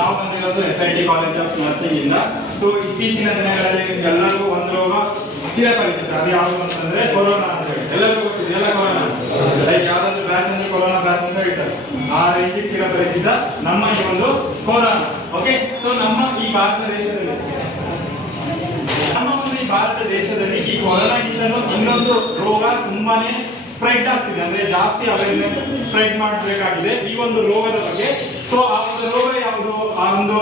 ನಾವು ಬಂದಿರೋದು SIT college of nursing ಇಂದ. ಸೊ ಇತ್ತೀಚಿನ ದಿನಗಳಲ್ಲಿ ಎಲ್ಲರಿಗೂ ಒಂದು ರೋಗ ಚಿರಪರಿಚಿತ, ಅದು ಯಾವುದು ಅಂತಂದ್ರೆ ಕೊರೋನಾ ಅಂತ ಹೇಳಿ. ಎಲ್ಲರಿಗೂ ಗೊತ್ತಿದೆ, ಎಲ್ಲ ಕೊರೋನಾ ಲೈಕ್ ಯಾವ್ದಾದ್ರು ಬ್ಯಾಚ್ ಅಂದ್ರೆ ಕೊರೋನಾ ಬ್ಯಾಚ್ ಅಂತ ಹೇಳ್ತಾರೆ. ಆ ರೀತಿ ಚಿರಪರಿಚಿತ ನಮ್ಮ ಈ ಒಂದು ಕೊರೋನಾ. ಓಕೆ, ಸೊ ನಮ್ಮ ಈ ಭಾರತ ದೇಶದಲ್ಲಿ ಈ ಕೊರೋನಾಗಿಂತಲೂ ಇನ್ನೊಂದು ರೋಗ ತುಂಬಾನೇ ಸ್ಪ್ರೆಡ್ ಆಗ್ತಿದೆ, ಅಂದ್ರೆ ಜಾಸ್ತಿ ಅವೇರ್ನೆಸ್ ಸ್ಪ್ರೆಡ್ ಮಾಡಬೇಕಾಗಿದೆ ಈ ಒಂದು ರೋಗದ ಬಗ್ಗೆ. ಸೊ ಆ ಒಂದು ರೋಗ ಯಾವುದು, ಆ ಒಂದು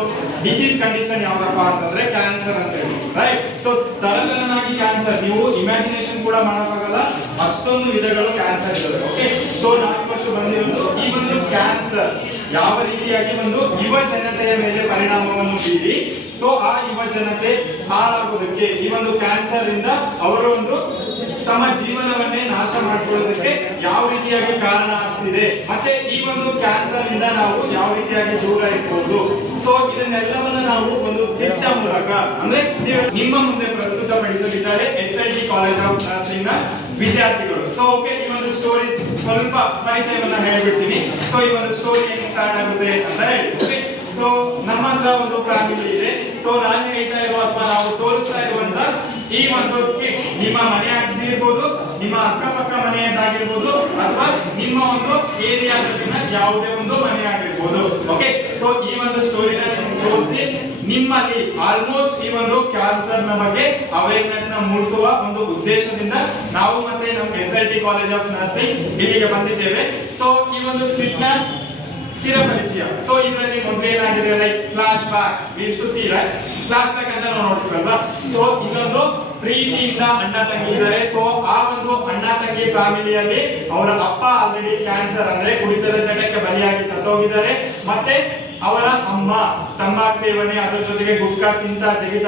ಡಿಸೀಸ್ ಕಂಡೀಷನ್ ಯಾವ್ದಪ್ಪ ಅಂತಂದ್ರೆ ಕ್ಯಾನ್ಸರ್ ಅಂತ ಹೇಳಿ, ರೈಟ್. ಸೊ ತರತರನಾಗಿ ಕ್ಯಾನ್ಸರ್, ನೀವು ಇಮ್ಯಾಜಿನೇಷನ್ ಕೂಡ ಮಾಡೋಕ್ಕಾಗಲ್ಲ, ಅಷ್ಟೊಂದು ವಿಧಗಳು ಕ್ಯಾನ್ಸರ್ ಇದಾವೆ. ಓಕೆ, ಸೊ ನಾವಿವತ್ತು ಬಂದಿರೋದು ಈ ಒಂದು ಕ್ಯಾನ್ಸರ್ ಯಾವ ರೀತಿಯಾಗಿ ಒಂದು ಯುವ ಜನತೆಯ ಮೇಲೆ ಪರಿಣಾಮವನ್ನು ಬೀರಿ ಸೊ ಆ ಯುವ ಜನತೆ ಹಾಳಾಗೋದಕ್ಕೆ ಈ ಒಂದು ಕ್ಯಾನ್ಸರ್ ಇಂದ ಅವರು ಒಂದು ತಮ್ಮ ಜೀವನವನ್ನೇ ನಾಶ ಮಾಡಿಕೊಳ್ಳೋದಕ್ಕೆ ಯಾವ ರೀತಿಯಾಗಿ ಕಾರಣ ಆಗ್ತಿದೆ, ಮತ್ತೆ ಈ ಒಂದು ಕ್ಯಾನ್ಸರ್ ಇಂದ ನಾವು ಯಾವ ರೀತಿಯಾಗಿ ದೂರ ಇರ್ಬೋದು. ಸೊ ಇದನ್ನೆಲ್ಲವನ್ನ ನಾವು ಒಂದು ಸ್ಕಿಟ್ ಮೂಲಕ ಅಂದ್ರೆ ನಿಮ್ಮ ಮುಂದೆ ಪ್ರಸ್ತುತಪಡಿಸಲಿದ್ದಾರೆ SIT ಕಾಲೇಜ್ ಆಫ್ ನರ್ಸಿಂಗ್ ನ ವಿದ್ಯಾರ್ಥಿಗಳು. ಸೊ ಓಕೆ, ಈ ಒಂದು ಸ್ಟೋರಿ ಸ್ವಲ್ಪ ಪರಿಚಯವನ್ನ ಹೇಳ್ಬಿಡ್ತೀನಿ. ಸೊ ಈ ಒಂದು ಸ್ಟೋರಿ ಹೇಗೆ ಸ್ಟಾರ್ಟ್ ಆಗುತ್ತೆ ಅಂತ ಹೇಳಿ. ಓಕೆ, ಸೊ ನಮ್ಮ ಹತ್ರ ಒಂದು ಫ್ಯಾಮಿಲಿ ಇದೆ. ಸೊ ನಾನು ಹೇಳ್ತಾ ಇರುವ ಅಥವಾ ನಾವು ತೋರಿಸ್ತಾ ಇರುವಂತ ಈ ಒಂದು ಕಿಟ್ ನಿಮ್ಮ ಮನೆ ಆಗಿರ್ಬೋದು, ನಿಮ್ಮ ಅಕ್ಕಪಕ್ಕ ಮನೆಯದ್ದಾಗಿರ್ಬೋದು, ಅಥವಾ ನಿಮ್ಮ ಒಂದು ಏರಿಯಾದಲ್ಲಿನ ಯಾವುದೇ ಒಂದು ಮನೆ ಆಗಿರ್ಬೋದು. ಓಕೆ, ಸೊ ಈ ಒಂದು ಸ್ಟೋರಿನ ತೋರಿಸಿ ನಿಮ್ಮಲ್ಲಿ ಆಲ್ಮೋಸ್ಟ್ ಈ ಒಂದು ಕ್ಯಾನ್ಸರ್ ನ ಬಗ್ಗೆ ಅವೇರ್ನೆಸ್ ನ ಮೂಡಿಸುವ ಒಂದು ಉದ್ದೇಶದಿಂದ ನಾವು ಮತ್ತೆ ನಮ್ಮ SIT ಕಾಲೇಜ್ ಆಫ್ ನರ್ಸಿಂಗ್ ಇಲ್ಲಿಗೆ ಬಂದಿದ್ದೇವೆ. ಸೊ ಈ ಒಂದು ಸ್ಕಿಟ್ ನ ಚಿರಪರಿಚಯ. ಸೊ ಇದರಲ್ಲಿ ಮೊದಲು ಏನಾಗಿದೆ, like flash back, flash back ಅಂತ ನಾವು ನೋಡ್ತೀವಲ್ವಾ. ಸೊ ಇನ್ನೊಂದು ಪ್ರೀತಿಯಿಂದ ಅಣ್ಣ ತಂಗಿ ಇದ್ದಾರೆ. ಸೊ ಆ ಒಂದು ಅಣ್ಣ ತಂಗಿ ಫ್ಯಾಮಿಲಿಯಲ್ಲಿ ಅವರ ಅಪ್ಪ ಆಲ್ರೆಡಿ ಕ್ಯಾನ್ಸರ್ ಅಂದ್ರೆ ಕುಡಿತದ ಚಟಕ್ಕೆ ಬಲಿಯಾಗಿ ಸತ್ತೋಗಿದ್ದಾರೆ, ಮತ್ತೆ ಅವರ ಅಮ್ಮ ತಂಬಾಕು ಸೇವನೆ ಅದರ ಜೊತೆಗೆ ಗುಟ್ಕಾ ತಿಂತ ಜಗಿತ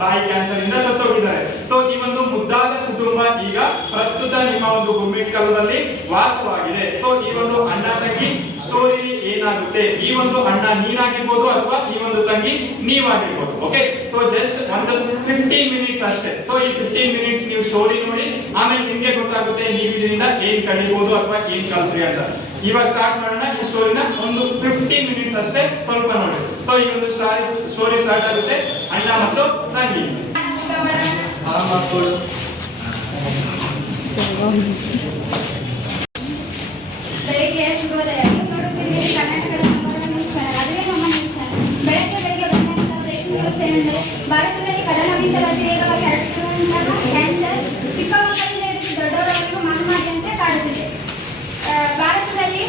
ಬಾಯಿ ಕ್ಯಾನ್ಸರ್ ಇಂದ ಸತ್ತೋಗಿದ್ದಾರೆ. ಸೊ ಈ ಒಂದು ಮುದ್ದಾದ ಕುಟುಂಬ ಈಗ ಪ್ರಸ್ತುತ ನಿಮ್ಮ ಒಂದು ಗುಮ್ಮಿಟ್ಕಲದಲ್ಲಿ ವಾಸವಾಗಿದೆ. ಸೊ ಈ ಒಂದು ಅಣ್ಣ ತಂಗಿ ಸ್ಟೋರಿ ಏನಾಗುತ್ತೆ, ಈ ಒಂದು ಅಣ್ಣ ನೀನಾಗಿರ್ಬೋದು ಅಥವಾ ಈ ಒಂದು ತಂಗಿ ನೀವಾಗಿರ್ಬೋದು. ಓಕೆ, ಸೊ ಜಸ್ಟ್ ಒಂದು 15 ಮಿನಿಟ್ಸ್ ಅಷ್ಟೇ. ಸೊ ಈ 15 ಮಿನಿಟ್ಸ್ ನೀವು ಸ್ಟೋರಿ ನೋಡಿ, ಆಮೇಲೆ ನಿಮ್ಗೆ ಗೊತ್ತಾಗುತ್ತೆ ನೀವು ಇದರಿಂದ ಏನ್ ಕಲಿಬಹುದು ಅಥವಾ ಏನ್ ಕಲ್ತ್ರಿ ಅಂತ. ಇವಾಗ ಸ್ಟಾರ್ಟ್ ಮಾಡೋಣ ಈ ಸ್ಟೋರಿನ. ಒಂದು 15 ಮಿನಿಟ್ಸ್ ಅಷ್ಟೇ, ಸ್ವಲ್ಪ ನೋಡಿ. ಸೊ ಈ ಒಂದು ಸ್ಟೋರಿ ಸ್ಟಾರ್ಟ್ ಆಗುತ್ತೆ ಅಣ್ಣ ಮತ್ತು ತಂಗಿ. ಬೆಳಿಗ್ಗೆ ಶುಭೋದಯ. ನೋಡುತ್ತಿದ್ದೀರಿ ಕರ್ನಾಟಕದ ಅದುವೇ ನಮ್ಮ ಬೆಳಗ್ಗೆ ಬಂದಂತಹ ಬ್ರೇಕಿಂಗ್ ನ್ಯೂಸ್ ಏನೆಂದರೆ ಭಾರತದಲ್ಲಿ ಕಡಲವಿಸಲು ವೇಗವಾಗಿ ಹರಡುತ್ತಿರುವಂತಹ ಕ್ಯಾನ್ಸರ್ ಚಿಕ್ಕ ಮಕ್ಕಳಿಂದ ಹಿಡಿದು ದೊಡ್ಡವರವರೆಗೂ ಮಾನವಾದ್ಯಂತೆ ಕಾಡುತ್ತಿದೆ. ಭಾರತದಲ್ಲಿ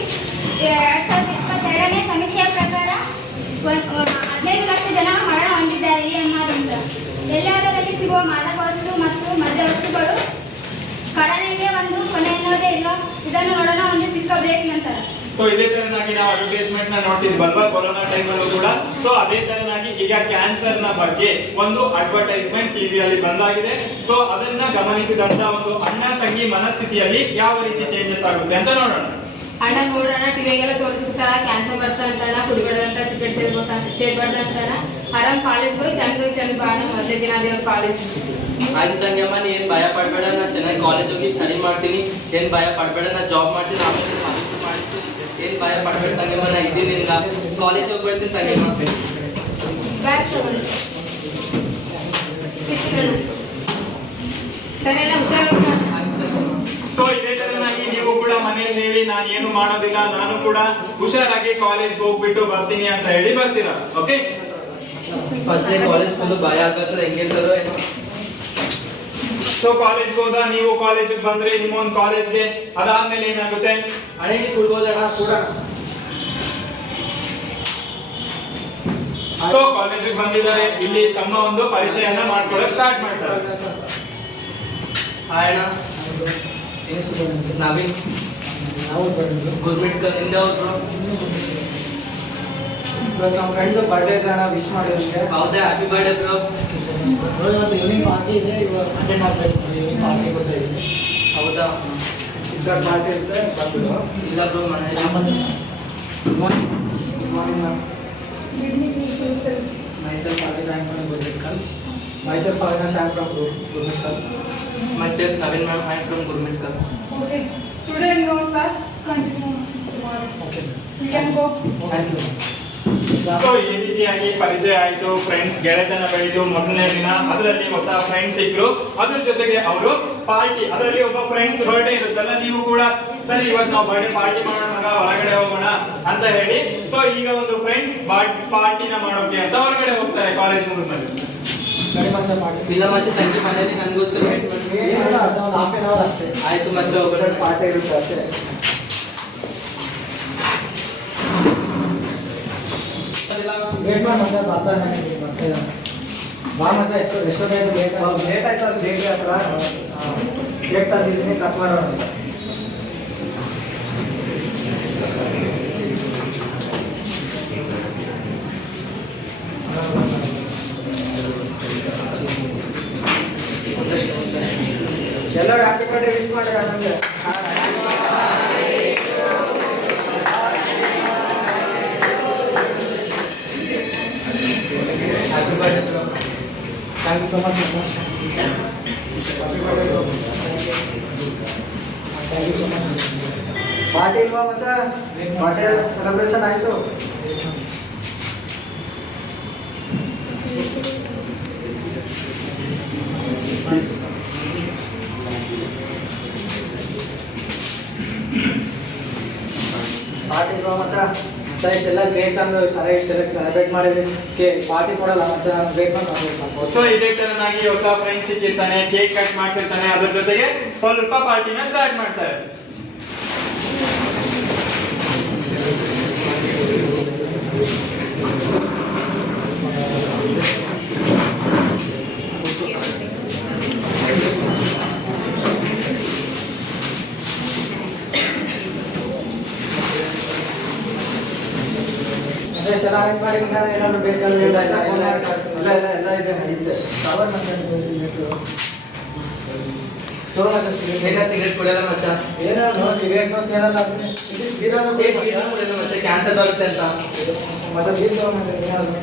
2022ನೇ ಸಮೀಕ್ಷೆಯ ಪ್ರಕಾರ 15 ಲಕ್ಷ ಜನ ಮರಣ ಹೊಂದಿದ್ದಾರೆ ಈ ಎಂಆರ್ನಿಂದ. ಎಲ್ಲದರಲ್ಲಿ ಸಿಗುವ ಮಾದಕ ವಸ್ತು ಮತ್ತು ಮದ್ಯ ವಸ್ತುಗಳು ಕಡಲಿಗೆ ಒಂದು ಕೊನೆ ಎನ್ನುವುದೇ ಇಲ್ಲ. ಇದನ್ನು ನೋಡೋಣ ಒಂದು ಚಿಕ್ಕ ಬ್ರೇಕ್ ನಂತರ. ಸೊ ಇದೇ ತರನಾಗಿ ನಾವು ಅಡ್ವರ್ಟೈಸ್ಮೆಂಟ್ ನ ನೋಡ್ತಿದ್ವಲ್ವಾ ಕೊರೋನಾ ಟೈಮ್ ಅಲ್ಲೂ ಕೂಡ. ಸೊ ಅದೇ ತರನಾಗಿ ಈಗ ಕ್ಯಾನ್ಸರ್ ನ ಬಗ್ಗೆ ಒಂದು ಅಡ್ವರ್ಟೈಸ್ಮೆಂಟ್ ಟಿವಿಯಲ್ಲಿ ಬಂದಾಗಿದೆ. ಸೊ ಅದನ್ನ ಗಮನಿಸಿದಂತ ಒಂದು ಅಣ್ಣ ತಂಗಿ ಮನಸ್ಥಿತಿಯಲ್ಲಿ ಯಾವ ರೀತಿ ಚೇಂಜಸ್ ಆಗುತ್ತೆ ಅಂತ ನೋಡೋಣ. ಅಣ್ಣ ನೋಡೋಣ, ಟಿವಿಗೆಲ್ಲ ತೋರಿಸ್ಬಿಡ್ತಾರ ಕ್ಯಾನ್ಸರ್ ಬರ್ತಾ ಅಂತಾನ, ಕುಡಿಬೇಡಂತ ಸಿಗರೇಟ್ ಸೇರ್ಬಾರ್ದು ಅಂತಾನ. ಆರಾಮ್ ಕಾಲೇಜ್ಗೆ ಹೋಗಿ ಚಂದ ಬಾಣ ಮೊದಲೇ ದಿನ ಅದೇ ಒಂದು ಕಾಲೇಜ್. ಆಯ್ತು ತಂಗಿ ಅಮ್ಮ, ನೀ ಏನು ಭಯ ಪಡಬೇಡ, ನಾನು ಚೆನ್ನಾಗಿ ಕಾಲೇಜ್ ಹೋಗಿ ಸ್ಟಡಿ ಮಾಡ್ತೀನಿ, ಏನು ಭಯ ಪಡಬೇಡ, ನಾನು ಜಾಬ್ ಮಾಡ್ತೀನಿ, ಆಮೇಲೆ ಮಾಡ್ತೀನಿ, ಏನು ಭಯ ಪಡಬೇಡ ತಂಗಿಮ್ಮ, ನಾ ಇದ್ದೀನಿ ನಿನ್ಗೆ ಕಾಲೇಜ್ ಹೋಗಿ ಬರ್ತೀನಿ ತಂಗಿಮ್ಮ. ಬ್ಯಾಗ್ ತಗೊಳ್ಳಿ ಸರಿ ಅಣ್ಣ, ಹುಷಾರಾಗಿ. ಸೊ ಇದೇ ತರನಾಗಿ ನೀವು ಕೂಡ ಮನೆಯಲ್ಲಿ ಹೇಳಿ ನಾನು ಏನು ಮಾಡೋದಿಲ್ಲ, ನಾನು ಕೂಡ ಹುಷಾರಾಗಿ ಕಾಲೇಜ್ ಹೋಗ್ಬಿಟ್ಟು ಬರ್ತೀನಿ ಅಂತ ಹೇಳಿ ಬರ್ತೀರಾ. Okay, first day college full ಭಯ ಆಗ್ತದೆ, ಹೆಂಗಿರ್ತದೋ ಏನೋ. ಸೊ ಕಾಲೇಜ್ಗೆ ಹೋದ, ನೀವು ಕಾಲೇಜಿಗೆ ಬಂದ್ರೆ ನಿಮ್ಮ ಒಂದು ಕಾಲೇಜ್ಗೆ ಅದಾದ್ಮೇಲೆ ಏನಾಗುತ್ತೆ, ಹಣೆಗೆ ಕೊಡ್ಬೋದಣ್ಣ ಕೂಡ. ಸೊ ಕಾಲೇಜಿಗೆ ಬಂದಿದ್ದಾರೆ, ಇಲ್ಲಿ ತಮ್ಮ ಒಂದು ಪರಿಚಯನ ಮಾಡ್ಕೊಳ್ಳೋಕೆ ಸ್ಟಾರ್ಟ್ ಮಾಡ್ತಾರೆ. ಹಾಯ್ ಅಣ್ಣ, ನವೀನ್, ಗುರ್ಮಿಟ್ಕರ್, ನಿಂದೆ ಅವ್ರು. ನಮ್ಮ ಫ್ರೆಂಡ್ ಬರ್ಡೇ ಇದೆ ಅಣ್ಣ, ವಿಶ್ ಮಾಡಿದ್ರೆ. ಹೌದಾ, ಹ್ಯಾಪಿ ಬರ್ಡೇ ಬ್ರೋ. ಇವತ್ತು ಈವ್ನಿಂಗ್ ಪಾರ್ಟಿ ಇದೆ, ಇವಾಗ ಅಟೆಂಡ್ ಆಗಬೇಕು. ಈವ್ನಿಂಗ್ ಪಾರ್ಟಿ ಕೊಡ್ತಾ ಇದ್ದೀನಿ. ಹೌದಾ, ಇದ್ದಾಗ ಪಾರ್ಟಿ ಇರುತ್ತೆ, ಬರ್ಬಿಡು. ಇಲ್ಲ ಬ್ರೋ, ಮನೇಲಿ. Good morning. Good morning ma'am. Myself I'm from Gurmitkal. Myself Avinash, I'm from Gurmitkal. Myself Naveen ma'am, I'm from Gurmitkal. Okay. Today in our class, continue tomorrow. Okay. We can go. Thank you. So ಈ ರೀತಿಯಾಗಿ ಪರಿಚಯ ಆಯ್ತು, friends ಗೆಳೆತನ ಬೆಳೆದು ಮೊದಲನೇ ದಿನ ಅದರಲ್ಲಿ ಹೊಸ ಫ್ರೆಂಡ್ಸ್ ಸಿಕ್ಕರು. ಅದ್ರ ಜೊತೆಗೆ ಅವರು ಪಾರ್ಟಿ, ಅದರಲ್ಲಿ ಒಬ್ಬ ಫ್ರೆಂಡ್ಸ್ ಬರ್ಡೇ ಇರುತ್ತಲ್ಲ, ನೀವು ಕೂಡ ಸರಿ ಇವತ್ತು ನಾವು ಬರ್ಡೇ ಪಾರ್ಟಿ ಮಾಡೋಣ ಮಗ, ಹೊರಗಡೆ ಹೋಗೋಣ ಅಂತ ಹೇಳಿ ಸೊ ಈಗ ಒಂದು ಫ್ರೆಂಡ್ಸ್ ಪಾರ್ಟಿನ ಮಾಡೋಕೆ ಅಂತ ಹೊರಗಡೆ ಹೋಗ್ತಾರೆ ಕಾಲೇಜ್ ಮುಗಿದ್ಮೇಲೆ. ಇಲ್ಲ ಮಚ್ಚ, ತಂಗಿ ಮನೆಯಲ್ಲಿ ನನಗೋಸ್ಕರ ವೇಟ್ ಮಾಡಿ. ಒಂದು ಹಾಫ್ ಆನ್ ಅವರ್ ಅಷ್ಟೇ. ಆಯ್ತು ಮಚ್ಚ, ಹೋಗೋಣ. ಪಾರ್ಟಿ ಇರುತ್ತೆ ಅಷ್ಟೇ. ವೇಟ್ ಮಾಡಿ ಮಚ್ಚ, ಬರ್ತಾನೆ ಮತ್ತೆ ಬಾ ಮಚ್ಚ. ಎಷ್ಟೊತ್ತಾಯ್ತು? ಲೇಟ್ ಆಯ್ತು, ಅದು ಬೇಗ ಹತ್ರ ಕೇಕ್ ತಂದಿದ್ದೀನಿ, ಕಟ್ ಮಾಡೋಣ ಅಂತ. ಎಲ್ಲರೂ ಹ್ಯಾಪಿ ಬರ್ಡೇ ವಿಶ್ ಮಾಡಿರ ನಮಗೆ. Happy birthday bro. Thank you so much. Thank you so much. Party ಇಲ್ವಾ ಮಚ್ಚ? ಪಾರ್ಟಿ ಸೆಲೆಬ್ರೇಷನ್ ಆಯಿತು. ಪಾರ್ಟಿ ಇಲ್ವಾ ಮಚ್ಚ? ಮಚ್ಚ ಇಷ್ಟೆಲ್ಲ ಕೇಕ್ ತಂದು ಸರಿ ಇಷ್ಟೆಲ್ಲ ಸೆಲೆಬ್ರೇಟ್ ಮಾಡಿದ್ರಿ, ಪಾರ್ಟಿ ಕೊಡಲ್ಲ ಮಚ್ಚ, ವೇಟ್ ಮಾಡಿ. ಸೊ ಇದೇ ತರನಾಗಿ ಹೊಸ ಫ್ರೆಂಡ್ಸ್ ಸಿಕ್ಕಿರ್ತಾನೆ, ಕೇಕ್ ಕಟ್ ಮಾಡ್ತಿರ್ತಾನೆ, ಅದ್ರ ಜೊತೆಗೆ ಸ್ವಲ್ಪ ಪಾರ್ಟಿನ ಸ್ಟಾರ್ಟ್ ಮಾಡ್ತಾರೆ. ಎಲ್ಲ ಅರೇಂಜ್ ಮಾಡಿ ಏನಾದ್ರು ಬೇಕಲ್ಲ? ಇಲ್ಲ ಇದೆ ಐತೆ. ಕವರ್ ಮತ್ತೆ ಸಿಗರೇಟ್ ಕುಡಿಯಲ್ಲ ಮಚ್ಚ. ಏನೋ ಸಿಗರೇಟ್ ನೋ ಸೇರಲ್ಲ. ಕುಡಿಯಲ್ಲ ಮಚ್ಚ, ಕ್ಯಾನ್ಸರ್ ಬರುತ್ತೆ ಅಂತ. ಮಚ್ಚ ಬೀರ್ ಮಚ್ಚ ಏನಾದ್ರು.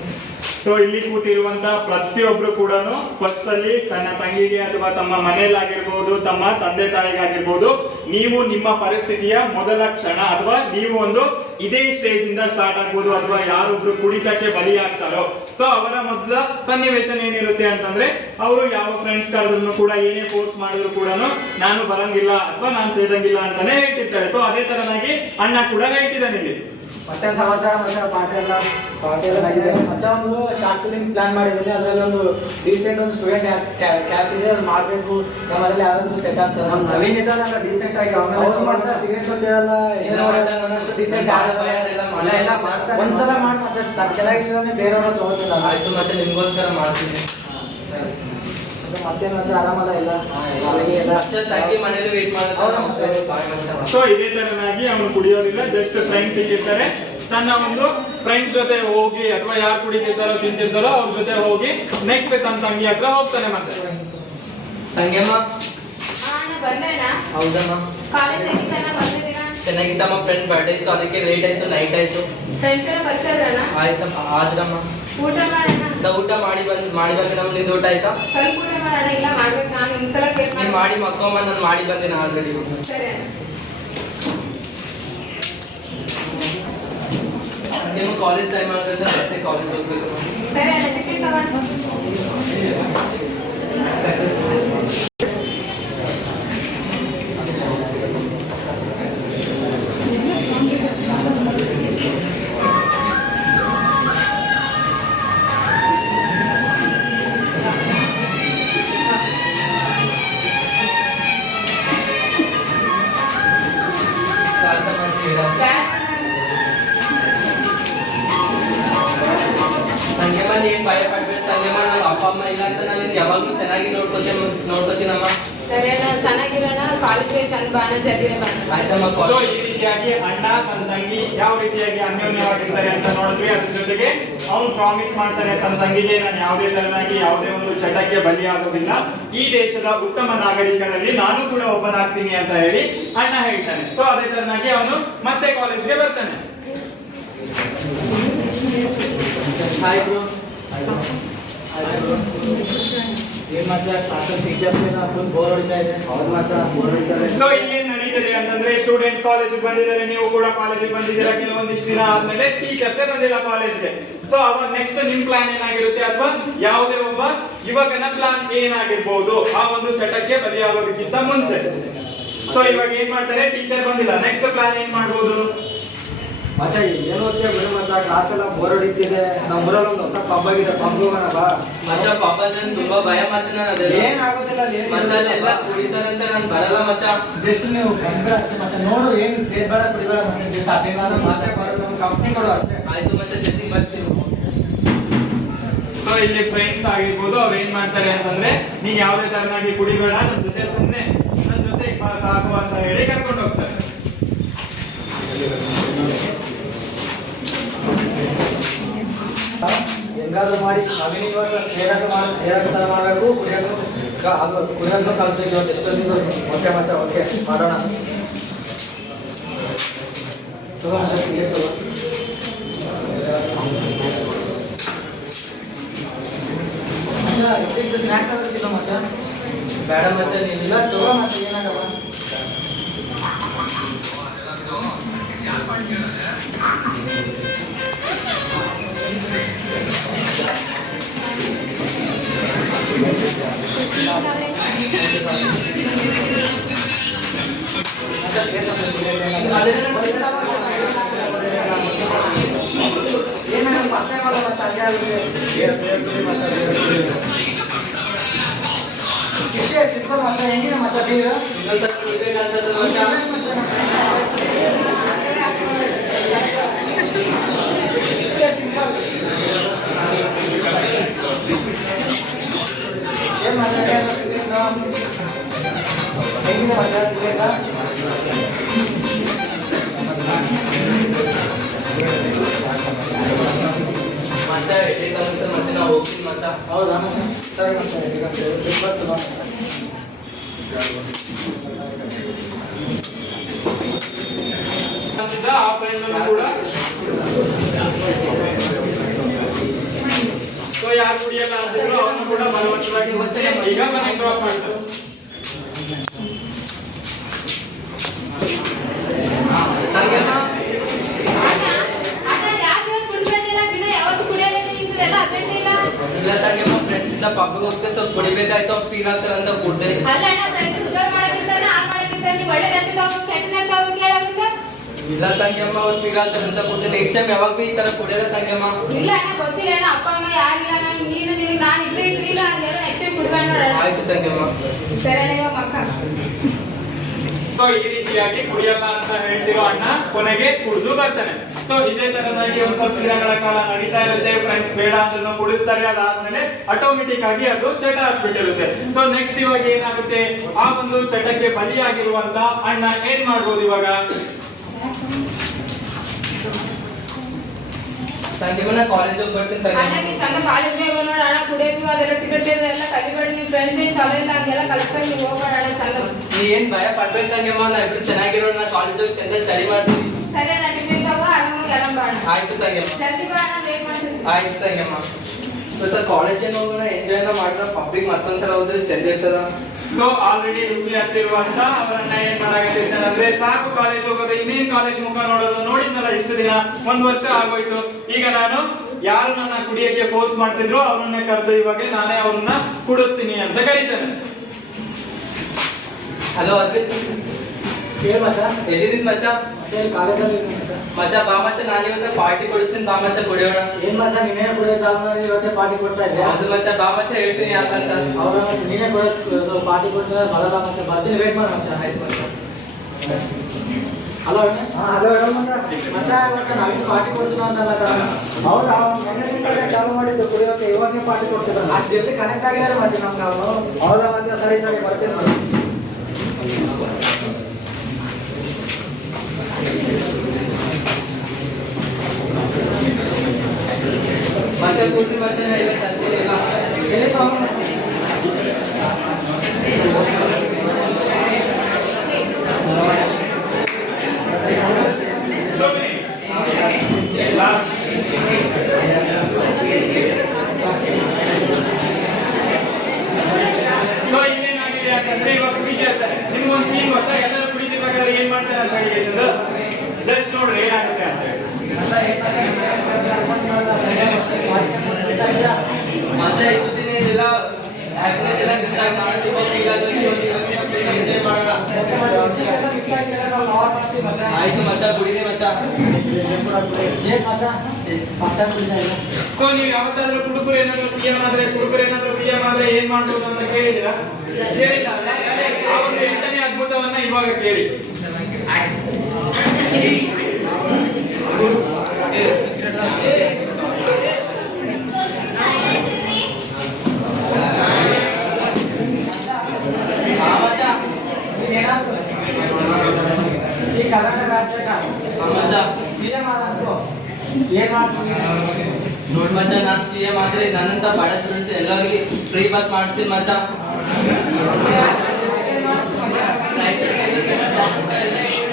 ಸೊ ಇಲ್ಲಿ ಕೂತಿರುವಂತ ಪ್ರತಿಯೊಬ್ರು ಕೂಡ ಫಸ್ಟ್ ಅಲ್ಲಿ ತನ್ನ ತಂಗಿಗೆ ಅಥವಾ ತಮ್ಮ ಮನೆಯಲ್ಲಾಗಿರ್ಬೋದು, ತಮ್ಮ ತಂದೆ ತಾಯಿಗಾಗಿರ್ಬೋದು, ನೀವು ನಿಮ್ಮ ಪರಿಸ್ಥಿತಿಯ ಮೊದಲ ಕ್ಷಣ ಅಥವಾ ನೀವು ಒಂದು ಇದೇ ಸ್ಟೇಜ್ ಇಂದ ಸ್ಟಾರ್ಟ್ ಆಗ್ಬೋದು, ಅಥವಾ ಯಾರೊಬ್ರು ಕುಡಿತಕ್ಕೆ ಬಲಿಯಾಗ್ತಾರೋ ಸೊ ಅವರ ಮೊದಲ ಸನ್ನಿವೇಶ ಏನಿರುತ್ತೆ ಅಂತಂದ್ರೆ, ಅವರು ಯಾವ ಫ್ರೆಂಡ್ಸ್ ಕರೆದ್ರು ಕೂಡ, ಏನೇ ಫೋರ್ಸ್ ಮಾಡಿದ್ರು ಕೂಡ ನಾನು ಬರಂಗಿಲ್ಲ ಅಥವಾ ನಾನು ಸೇದಂಗಿಲ್ಲ ಅಂತಾನೆ ಹೇಳ್ತಿರ್ತಾರೆ. ಸೊ ಅದೇ ತರನಾಗಿ ಅಣ್ಣ ಕೂಡ ಹೇಳ್ತಿದ್ದಾನೆ ಇಲ್ಲಿ. ಮತ್ತೆ ಸಮಾಚಾರ ಮಚ್ಚ, ಪಾರ್ಟಿ ಎಲ್ಲ ಆಗಿದೆ ಮಚ್ಚ. ಒಂದು ಶಾರ್ಟ್ ಫಿಲಿಮ್ ಪ್ಲಾನ್ ಮಾಡಿದ್ದೀನಿ, ಅದರಲ್ಲಿ ಒಂದು ರೀಸೆಂಟ್ ಒಂದು ಸ್ಟೂಡೆಂಟ್ ಕ್ಯಾಪ್ ಇದೆ, ಅದು ಮಾಡಬೇಕು. ನಮ್ಮಲ್ಲಿ ಯಾರಾದ್ರೂ ಸೆಟ್ ಆಗ್ತಾರೆ. ನಮ್ಮ ನವೀನ್ ಇದ್ದಾನಲ್ಲ ಡೀಸೆಂಟ್ ಆಗಿ, ಅವನು ಮಚ್ಚ ಸಿಗರೇಟ್ ಸೇರಲ್ಲ, ಏನೋ ಡೀಸೆಂಟ್ ಒಂದ್ಸಲ ಮಾಡಿ ಮಚ್ಚ, ಚೆನ್ನಾಗಿಲ್ಲ ಬೇರೆಯವ್ರನ್ನ ತಗೋತಿಲ್ಲ. ಆಯ್ತು ಮಚ್ಚ, ನಿಮ್ಗೋಸ್ಕರ ಮಾಡ್ತೀನಿ. ಮತ್ತೇನು ಮಚ್ಚ, ಆರಾಮಲ್ಲ ಎಲ್ಲ? ಮಚ್ಚ ತಂಗಿ ಮನೇಲಿ ವೇಟ್ ಮಾಡೋದು. ಸೊ ಇದೇ ತರನಾಗಿ ಅವನು ಕುಡಿಯೋದಿಲ್ಲ, ಜಸ್ಟ್ ಫ್ರೆಂಡ್ಸ್ ಸಿಕ್ಕಿರ್ತಾರೆ, ತನ್ನ ಒಂದು ಫ್ರೆಂಡ್ಸ್ ಜೊತೆ ಹೋಗಿ ಅಥವಾ ಯಾರು ಕುಡಿತಿರ್ತಾರೋ ತಿಂತಿರ್ತಾರೋ ಅವ್ರ ಜೊತೆ ಹೋಗಿ ನೆಕ್ಸ್ಟ್ ತನ್ನ ತಂಗಿ ಹತ್ರ ಹೋಗ್ತಾನೆ. ಮತ್ತೆ ತಂಗಿಯಮ್ಮ ಬಂದಣ್ಣ. ಹೌದಮ್ಮ. ಕಾಲೇಜ್ ಆಗಿತ್ತಣ್ಣ, ಬಂದಿದ್ದೀನ. ಚೆನ್ನಾಗಿತ್ತಮ್ಮ, ಫ್ರೆಂಡ್ ಬರ್ಡೇ ಇತ್ತು, ಅದಕ್ಕೆ ಲೇಟ್ ಆಯ್ತು, ನೈಟ್ ಆಯ್ತು. ಫ್ರೆಂಡ್ಸ್ ಎಲ್ಲ ಬರ್ತಾರಣ್ಣ. ಆಯ್ತಮ್ಮ, ಆದ್ರಮ್ಮ ಊಟ ಮಾಡೋಣ. ಊಟ ಮಾಡಿ ಬಂದೆ ನಮ್ಮ. ನಿಂದು ಊಟ ಆಯ್ತಾ? ಸ್ವಲ್ಪ ಊಟ ಮಾಡೋಣ. ಇಲ್ಲ ಮಾಡ್ಬೇಕು, ನಾನು ಒಂದ್ಸಲ ಕೇಕ್ ನೀನ್ ಮಾಡಿ ಮಕ್ಕೊಂಬ, ನಾನು ಮಾಡಿ ಬಂದಿನ ಆಲ್ರೆಡಿ. ಸರಿ ಅಣ್ಣ. ನೀವು ಕಾಲೇಜ್ ಟೈಮ್ ಆಗುತ್ತೆ, ಅಷ್ಟೇ ಕಾಲೇಜ್ ಹೋಗ್ಬೇಕು. ಸರಿ ಅಣ್ಣ, ಟಿಫಿನ್ ತಗೊಂಡು ತಂಗೆಮ್ಮ ನೀನ್ ಭಯ ಪಡ್ಬೇಡ ತಂಗೆಮ್ಮ, ನಮ್ಮ ಅಪ್ಪ ಅಮ್ಮ ಇಲ್ಲ ಅಂತ ನಾನು ಯಾವಾಗ್ಲೂ ಚೆನ್ನಾಗಿ ನೋಡ್ಕೋತೀನಮ್ಮ. ಸರಿ ಅಣ್ಣ, ಚೆನ್ನಾಗಿರೋಣ. ಕಾಲೇಜ್ಗೆ ಚಂದ ಬಾಣ, ಜಲ್ದಿನೇ ಬಾಣ. ಆಯ್ತಮ್ಮ. ಸೊ ಈ ರೀತಿಯಾಗಿ ಅಣ್ಣ ತನ್ನ ತಂಗಿ ಯಾವ ರೀತಿಯಾಗಿ ಅನ್ಯೋನ್ಯವಾಗಿರ್ತಾರೆ ಅಂತ ನೋಡಿದ್ವಿ. ಅದ್ರ ಜೊತೆಗೆ ಅವ್ನು ಪ್ರಾಮಿಸ್ ಮಾಡ್ತಾನೆ ತನ್ನ ತಂಗಿಗೆ, ನಾನು ಯಾವುದೇ ತರನಾಗಿ ಯಾವುದೇ ಒಂದು ಚಟಕ್ಕೆ ಬಲಿಯಾಗೋದಿಲ್ಲ, ಈ ದೇಶದ ಉತ್ತಮ ನಾಗರಿಕರಲ್ಲಿ ನಾನು ಕೂಡ ಒಬ್ಬನಾಗ್ತೀನಿ ಅಂತ ಹೇಳಿ ಅಣ್ಣ ಹೇಳ್ತಾನೆ. ಸೊ ಅದೇ ತರನಾಗಿ ಅವನು ಮತ್ತೆ ಕಾಲೇಜ್ಗೆ ಬರ್ತಾನೆ. Hi bro. ಏನ್ ಮಚ್ಚ ಕ್ಲಾಸಲ್ಲಿ ಟೀಚರ್ಸ್ ಎಲ್ಲ ಫುಲ್ ಬೋರ್ ಹೊಡಿತಾ ಇದೆ. ಹೌದು ಮಚ್ಚ ಬೋರ್ ಹೊಡಿತಾರೆ. ಸೊ ಇಲ್ಲೇನ್ ನಡೀತದೆ ಅಂತಂದ್ರೆ ಸ್ಟೂಡೆಂಟ್ ಕಾಲೇಜಿಗೆ ಬಂದಿದ್ದಾರೆ, ನೀವು ಕೂಡ ಕಾಲೇಜಿಗೆ ಬಂದಿದ್ದೀರಾ, ಕೆಲವೊಂದಿಷ್ಟು ದಿನ ಆದ್ಮೇಲೆ ಟೀಚರ್ಸ್ ಬಂದಿಲ್ಲ ಕಾಲೇಜ್ಗೆ. ಸೊ ಅವಾಗ ನೆಕ್ಸ್ಟ್ ನಿಮ್ ಪ್ಲಾನ್ ಏನಾಗಿರುತ್ತೆ, ಅಥವಾ ಯಾವುದೇ ಒಬ್ಬ ಯುವಕನ ಪ್ಲಾನ್ ಏನಾಗಿರ್ಬೋದು ಆ ಒಂದು ಚಟಕ್ಕೆ ಬಲಿಯಾಗೋದಕ್ಕಿಂತ ಮುಂಚೆ. ಸೊ ಇವಾಗ ಏನ್ ಮಾಡ್ತಾರೆ, ಟೀಚರ್ ಬಂದಿಲ್ಲ, ನೆಕ್ಸ್ಟ್ ಪ್ಲಾನ್ ಏನ್ ಮಾಡ್ಬೋದು? ಮಚ್ಚ ಏನು ಓದ್ತೀಯ ಬಿಡು ಮಚ್ಚ, ಕ್ಲಾಸ್ ಎಲ್ಲ ಬೋರ್ ಹೊಡಿತಿದೆ. ನಮ್ಮ ಊರಲ್ಲಿ ಒಂದು ಹೊಸ ಪಬ್ ಆಗಿದೆ, ಪಬ್ ಹೋಗೋಣ ಬಾ. ಮಚ್ಚ ಪಾಪ ತುಂಬಾ ಭಯ ಮಚ್ಚ. ನಾನು ಅದೆಲ್ಲ ಏನಾಗೋದಿಲ್ಲ ಮಚ್ಚ ಅಲ್ಲೆಲ್ಲ ಕುಡಿತಾರಂತೆ, ನಾನು ಬರಲ್ಲ ಮಚ್ಚ. ಜಸ್ಟ್ ನೀವು ಬಂದ್ರೆ ಅಷ್ಟೇ ಮಚ್ಚ. ನೋಡು ಏನು ಸೇರ್ಬೇಡ ಕುಡಿಬೇಡ ಮಚ್ಚ, ಜಸ್ಟ್ ಅಟೆಂಡ್ ಮಾಡು ಸಾಧ್ಯ ಬರೋದು ನಮ್ಮ ಕಂಪ್ನಿ ಕೊಡು ಅಷ್ಟೇ. ಆಯ್ತು ಮಚ್ಚ, ಜೊತೆಗೆ ಬರ್ತೀನಿ. ಸೊ ಇಲ್ಲಿ ಫ್ರೆಂಡ್ಸ್ ಆಗಿರ್ಬೋದು, ಅವ್ರು ಏನ್ ಮಾಡ್ತಾರೆ ಅಂತಂದ್ರೆ, ನೀನ್ ಯಾವುದೇ ತರನಾಗಿ ಕುಡಿಬೇಡ, ನನ್ನ ಜೊತೆ ಸುಮ್ಮನೆ ನನ್ನ ಜೊತೆ ಸಾಕು ಅಂತ ಹೇಳಿ ಕರ್ಕೊಂಡು ಹೋಗ್ತಾರೆ. ಹೆಂಗಾದ್ರೂ ಮಾಡಿ ನಾವೇನು ಇವಾಗ ಸೇರಕ್ಕೆ ಮಾಡಬೇಕು, ಕುಡಿಯೋದನ್ನು ಕಲಿಸ್ಬೇಕು. ಇವತ್ತು ಎಷ್ಟೊಂದು ಓಕೆ ಮಚ್ಚ, ಓಕೆ ಮಾಡೋಣ. ತಗೋ ಮಚ್ಚ, ಸಿಗರೇಟ್ ತಗೋ. ಮಚ್ಚ ಇಷ್ಟು ಸ್ನ್ಯಾಕ್ಸ್ ಆಗೋದಿಲ್ಲ ಮಚ್ಚ. ಬೇಡ ಮಚ್ಚ, ನೀನು ಇಲ್ಲ ತಗೋ ಮಚ್ಚ, ಏನಾಗಲ್ಲ. ಏನಾಗಲ್ಲ, ಫಸ್ಟ್ ಟೈಮ್ ಅಲ್ಲ ಮಚ್ಚ, ಹಂಗೆ ಆಗುತ್ತೆ. ಇಷ್ಟೇ ಸಿಂಪಲ್ ಮಚ್ಚ. ಹೆಂಗಿದೆ ಮಚ್ಚ ಬೀರು? ಇನ್ನೊಂದ್ಸಲ ಕುಡಿಬೇಕಂತಂದ್ರೆ ಮಚ್ಚ. ಇಷ್ಟೇ ಸಿಂಪಲ್. ಏನ್ ಮಾತಾಡ್ತಾ ಹೆಂಗಿದೆ ಮಚ್ಚ ಸಿಗಬೇಕಾ? ಮಚ್ಚ ಹೆಡ್ಡೇಕ್ ಆಗುತ್ತೆ ಮಚ್ಚ, ನಾವು ಹೋಗ್ತೀನಿ ಮಚ್ಚ. ಹೌದಾ ಮಚ್ಚ? ಸರಿ ಮಚ್ಚ, ಬರ್ತು ಬಾ. ಆ ಫ್ರೆಂಡ್ ಕೂಡ ಸೊ ಯಾರು ಕುಡಿಯಲ್ಲ ಅಂತಿದ್ರು ಅವನು ಕೂಡ ಬಲವಂತವಾಗಿ ಮತ್ತೆ ಈಗ ಮನೆಗೆ ಡ್ರಾಪ್ ಮಾಡ್ತಾರೆ. ತಂಗಮ್ಮ ಇಲ್ಲ ತಂಗಮ್ಮ, ಫ್ರೆಂಡ್ಸ್ ಇಂದ ಪಕ್ಕಕ್ಕೆ ಹೋಗ್ತೆ ಸ್ವಲ್ಪ ಕುಡಿಬೇಕಾಯ್ತು, ಅವ್ರು ಫೀಲ್ ಆಗ್ತಾರೆ ಅಂತ ಕೊಡ್ದೆ. ಇಲ್ಲ ತಂಗಮ್ಮ, ಅವ್ರು ಫೀಲ್ ಆಗ್ತಾರೆ ಅಂತ ಕೊಡ್ದೆ. ನೆಕ್ಸ್ಟ್ ಟೈಮ್ ಯಾವಾಗ ಬಿ ಈ ತರ ಕುಡಿಯಲ್ಲ ತಂಗಮ್ಮ. ಇಲ್ಲ ಅಣ್ಣ, ಗೊತ್ತಿಲ್ಲ ಅಣ್ಣ, ಅಪ್ಪ ಅಮ್ಮ ಯಾರಿಲ್ಲ, ನಾನು ನೀನು ನಿನಗೆ ನಾನು ಇಬ್ಬರು ಇರ್ಲಿಲ್ಲ, ಹಂಗೆಲ್ಲ ನೆಕ್ಸ್ಟ್ ಟೈಮ್ ಕುಡಿಬೇಡ ನೋಡೋಣ. ಆಯ್ತು ತಂಗಮ್ಮ. ಸರಿ ಅಣ್ಣ, ಇವಾಗ ಮಕ್ಕ. ಸೊ ಈ ರೀತಿಯಾಗಿ ಕುಡಿಯಲ್ಲ ಅಂತ ಹೇಳ್ತಿರೋ ಅಣ್ಣ ಕೊನೆಗೆ ಕುಡಿದು ಬರ್ತಾನೆ. ಸೊ ಇದೇ ತರನಾಗಿ ಒಂದ್ ಸ್ವಲ್ಪ ದಿನಗಳ ಕಾಲ ನಡೀತಾ ಇರುತ್ತೆ. ಫ್ರೆಂಡ್ಸ್ ಬೇಡ ಅಂದ್ರೂ ಕುಡಿಸ್ತಾರೆ, ಅದಾದ್ಮೇಲೆ ಆಟೋಮೆಟಿಕ್ ಆಗಿ ಅದು ಚಟ ಆಗ್ಬಿಟ್ಟಿರುತ್ತೆ. ಸೊ ನೆಕ್ಸ್ಟ್ ಇವಾಗ ಏನಾಗುತ್ತೆ, ಆ ಒಂದು ಚಟಕ್ಕೆ ಬಲಿಯಾಗಿರುವಂತ ಅಣ್ಣ ಏನ್ ಮಾಡ್ಬೋದು ಇವಾಗ? ತಂಗಿಮನ ಕಾಲೇಜ್ ಹೋಗಿ ಬರ್ತೀನಿ ಅಣ್ಣ ನೀವು ಚಂದ ಕಾಲೇಜ್ಗೆ ಹೋಗೋಣ ನೋಡ ಅಣ್ಣ, ಕುಡಿಯೋದು ಅದೆಲ್ಲ ಸಿಗರೇಟ್ ಎಲ್ಲ ಕಲಿಬೇಡಿ. ನಿಮ್ಮ ಫ್ರೆಂಡ್ಸ್ ಏನು ಚಲೋ ಇಲ್ಲ, ಹಂಗೆಲ್ಲ ಕಲಿಸ್ಕೊಂಡು ನೀವು ಹೋಗೋಣ ಅಣ್ಣ ಚಂದ. ನೀ ಏನ್ ಭಯ ಪಡ್ಬೇಕು ತಂಗಮ್ಮ, ನಾ ಇಬ್ರು ಚೆನ್ನಾಗಿರೋಣ, ನಾ ಕಾಲೇಜ್ ಹೋಗಿ ಚಂದ ಸ್ಟಡಿ ಮಾಡ್ತೀನಿ. ಸರಿ ಅಣ್ಣ, ಟಿಫಿನ್ ತಗೋ, ಆರಾಮಾಗಿ ಆರಾಮ್ ಬಾ ಅಣ್ಣ. ಆಯ್ತು ತಂಗಮ್ಮ. ಜಲ್ದಿ ಬಾ ಅಣ್ಣ, ವೇಟ್ ಮಾಡ್ತೀನಿ. ಆಯ್ತು ತಂಗಮ್ಮ. ಇವತ್ತು ಕಾಲೇಜ್ ಏನು ಹೋಗೋಣ, ಎಂಜಾಯ್ನ ಮಾಡೋಣ, ಪಬ್ಲಿಕ್ ಮತ್ತೊಂದ್ಸಲ ಹೋದ್ರೆ ಚಂದ ಇರ್ತದ. ಸೊ ಆಲ್ರೆಡಿ ರುಚಿ ಹತ್ತಿರುವಂತ ಅವರನ್ನ ಏನ್ ಮಾಡಾಕತ್ತಿರ್ತಾನೆ ಅಂದ್ರೆ, ಸಾಕು ಕಾಲೇಜ್ ಹೋಗೋದು, ಇನ್ನೇನ್ ಕಾಲೇಜ್ ಮುಖ ನೋಡೋದು, ನೋಡಿದ್ನಲ್ಲ ಇಷ್ಟು ದಿನ, 1 ವರ್ಷ ಆಗೋಯ್ತು. ಈಗ ನಾನು ಯಾರು ನನ್ನ ಕುಡಿಯಕ್ಕೆ ಫೋರ್ಸ್ ಮಾಡ್ತಿದ್ರು ಅವ್ರನ್ನೇ ಕರೆದು ಇವಾಗ ನಾನೇ ಅವ್ರನ್ನ ಕುಡಿಸ್ತೀನಿ ಅಂತ ಕರೀತಾನೆ. ಹಲೋ ಅರ್ಪಿತ್, ಹೇಳಿ ಮಚ್ಚ. ಎಲ್ಲಿದ್ದೀನಿ ಮಚ್ಚ? ಕಾಲೇಜಲ್ಲಿ ಮಚ್ಚ. ಮಚ್ಚ ಬಾ ಮಚ್ಚ, ನಾನು ಇವತ್ತು ಪಾರ್ಟಿ ಕೊಡಿಸ್ತೀನಿ, ಬಾ ಮಚ್ಚ ಕುಡಿಯೋಣ. ಏನ್ ಮಚ್ಚ, ನೀನೇ ಕುಡಿಯೋ ಚಾಲು ಮಾಡಿ ಇವತ್ತೇ ಪಾರ್ಟಿ ಕೊಡ್ತಾ ಇದ್ದೆ. ಹೌದು ಮಚ್ಚ, ಬಾ ಮಚ್ಚ ಹೇಳ್ತೀನಿ ಯಾಕಂತ. ಹೌದಾ ಮಚ್ಚ, ನೀನೇ ಕುಡಿಯೋದು ಪಾರ್ಟಿ ಕೊಡ್ತೀನಿ, ಬರಲ್ಲ ಮಚ್ಚ, ಬರ್ತೀನಿ, ವೇಟ್ ಮಾಡಿ ಮಚ್ಚ. ಆಯ್ತು ಮಚ್ಚ. ಹಲೋ ಹಲೋ ಮಚ್ಚ, ಇವತ್ತು ನಾವಿನ್ನು ಪಾರ್ಟಿ ಕೊಡ್ತೀವಿ ಅಂತಲ್ಲ. ಹೌದಾ, ಚಾಲು ಮಾಡಿದ್ದು ಕುಡಿಯೋಕೆ, ಇವಾಗೇ ಪಾರ್ಟಿ ಕೊಡ್ತಿದ್ದ. ಅಷ್ಟು ಜಲ್ದಿ ಕನೆಕ್ಟ್ ಆಗಿದ್ದಾರೆ ಮಚ್ಚ ನಮ್ಗೆ ಅವನು. ಹೌದಾ ಮಚ್ಚ, ಸರಿ ಸರಿ ಬರ್ತೀನಿ ನೋಡಿ. ಮಚ್ಚ ಕೂತಿ ಮಚ್ಚ ಹೇಳಿ ತಂದಿಲ್ಲ. ಎಲ್ಲಿ ತಗೊಂಡು ಮಚ್ಚ? ಸೊ ನೀವು ಯಾವತ್ತಾದ್ರೂ ಕುಡುಕರು ಏನಾದ್ರು ಸಿಎಂ ಆದ್ರೆ ಕುಡುಕರು ಏನಾದ್ರು PM ಆದ್ರೆ ಏನ್ ಮಾಡ್ಬೋದು ಅಂತ ಕೇಳಿದಿರಾ? ಕೇಳಿಲ್ಲ ಅಲ್ಲ? ಆ ಒಂದು 8ನೇ ಅದ್ಭುತವನ್ನ ಇವಾಗ ಕೇಳಿ. ಈ ಕರ್ನಾಟಕ ರಾಜ್ಯಕ್ಕೆ CM ಆದಂತೂ ಏನ್ ಮಾಡ್ತೀವಿ ನೋಡ್ ಮಚ್ಚ, ನಾನು CM ಆದ್ರೆ ನನ್ನಂತ ಬಡ ಸ್ಟೂಡೆಂಟ್ಸ್ ಎಲ್ಲರಿಗೆ ಫ್ರೀ ಬಸ್ ಮಾಡ್ತೀನಿ ಮಚ್ಚ.